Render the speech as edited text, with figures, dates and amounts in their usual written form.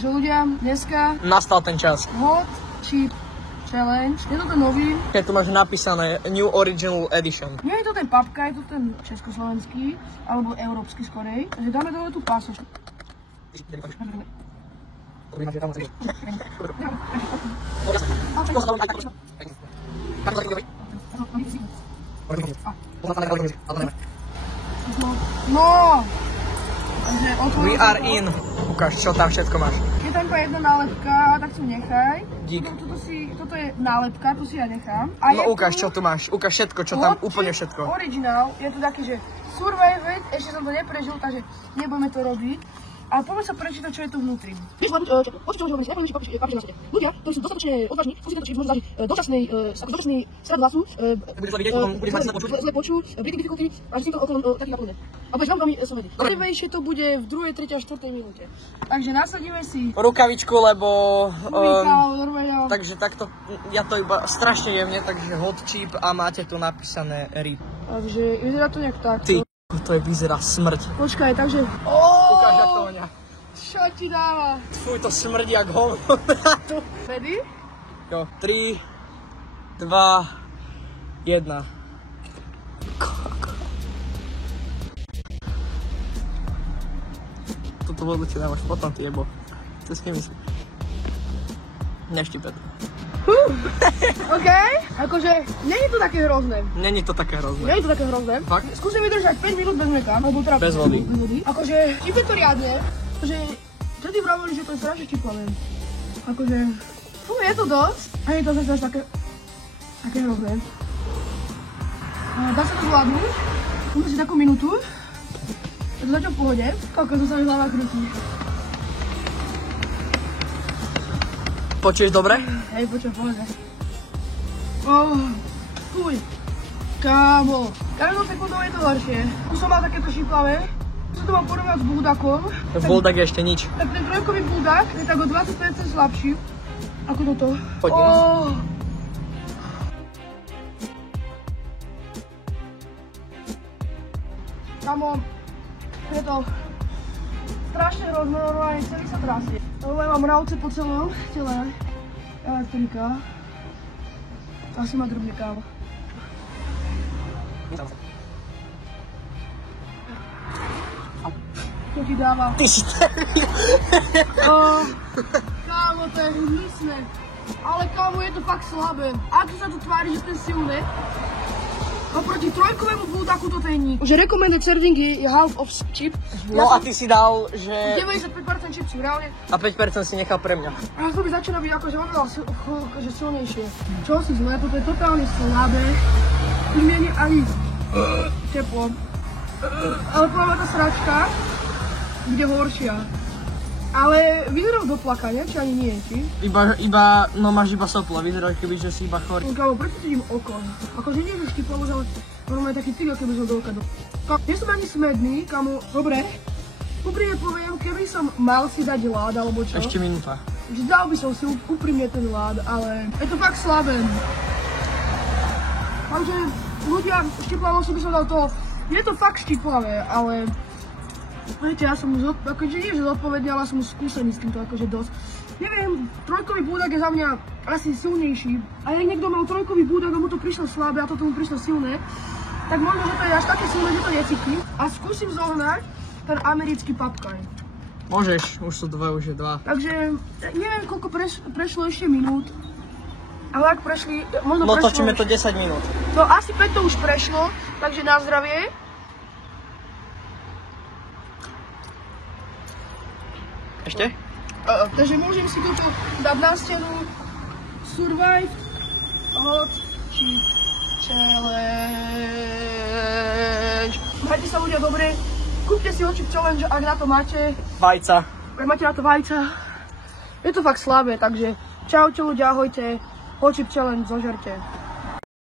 Takže ľudia, dneska nastal ten čas. Hot Chip Challenge. Je to ten nový. Keď tu máš napísané New Original Edition. Nie je to ten papka, je to ten československý, alebo európsky skorej. Takže dáme dole tú pásočku. No! We are in. Ukáž, čo tam všetko máš. Je tam iba jedna nálepka, tak si ju nechaj. Dík. Toto je nálepka, tu si ja nechám. A no ukáž, čo tu máš. Ukáž všetko, čo tam, úplne všetko. Originál, je to taký, že Survivor, ešte som to neprežil, takže nebudeme to robiť. Ale poďme sa prečítať, čo je tu vnútri. Vieš, čo hovorím, si najpomínejší papier na svete. Ľudia, ktorí sú dostatočne odvážni, musí tento čip môže zažiť dočasný strat hlasu. Bude zle vidieť, potom bude mať zle počuť, breathing difficulty, a že si to okolo takých naplne. A budeš veľmi smedý. Najvejšie to bude v 2., 3. a 4. minúte. Takže nasadíme si rukavičku, lebo... takže takto, ja to iba strašne jemne, takže hot chip a máte tu napísané RIP. Takže vyzerá to nejak tak. To je vyzerá smrť. Počkaj, takže... Ukáž, ako to vonia. Čo ti dáva? Fuj, to smrdí jak hovno, bratu. Ready? Jo, 3, 2, 1. Toto vodu ti dávaš potom, ty jebo. Co si myslíš? Neštipet. OK, akože, není to také hrozné. Není to také hrozné. Není to také hrozné. Fakt? Skúsim vydržať 5 minút bez mlieka, alebo teda bez vody. Akože, čipe to riadne, že vtedy vravili, že to je strašne čiplavé. Akože, je to dosť, a je to zase také hrozné. Dá sa to zvládnuť, máme si takú minútu. Je to zatiaľ v pohode, koľko sa mi hlava krúti. Počuješ dobre? Hej, počujem, pohode. Fuj. Kámo. Každou sekundou je to horšie. Tu som mal takéto šiplavé. Tu som to mal porovnať s buldakom. Buldak je ešte nič. Tak ten trojkový buldak je tak o 20% slabší. Ako toto. Poď. Kámo, je to strašne hrozné, normálne celý sa trasie. Normálne mám mravce po celom tele. Elektrika. Asi ma drobne, kámo. Čo ti dáva? Ty si termín. Kámo, to je hnusné. Ale kámo, je to fakt slabé. Ako sa tu tvári, že to je silné? Oproti trojkovému buldaku toto je nič. Že recommended serving je half of chip. No a ty si dal, že... 95% chipsy, reálne. A 5% si nechal pre mňa. A to by začína byť akože oveľa silnejšie. Čo si zle, toto je totálne slabé. Už mi nie ani teplo. Ale poviem, tá sračka bude horšia. Ale vyzeral do plakania, či ani nie, či? No máš iba soplo, vyzeral keby, že si iba chorý. Kámo, prečo cítim oko? Akože nie že štiplavosť, ale normálne taký cíl, keby som do oka do... Nie som ani smedný, kámo, dobre. Úprimne poviem, keby som mal si dať lád, alebo čo? Ešte minúta. Že dal by som si úprimne ten lád, ale je to fakt slabé. Takže ľudia, štiplavosti by som dal to... Je to fakt štiplavé, ale... Viete, ja som už, akože nie že zodpovedný, ale som už skúsený s týmto akože dosť. Neviem, trojkový buldak je za mňa asi silnejší. A ak niekto mal trojkový buldak a mu to prišlo slabé a toto mu prišlo silné, tak možno, že to je až také silné, že to necítim. A skúsim zohnať ten americký papkaj. Môžeš, už sú už je 2. Takže neviem, koľko prešlo ešte minút. Ale ak prešli, možno no prešlo... točíme to 10 minút. No asi 5 to už prešlo, takže na zdravie. Ešte? Takže môžem si toto dať na stenu. Survive Hot Chip Challenge. Majte sa ľudia dobre. Kúpte si Hot Chip Challenge, ak na to máte. Vajca. Ak máte na to vajca. Je to fakt slabé, takže čaute ľudia, ahojte. Hot Chip Challenge zožerte.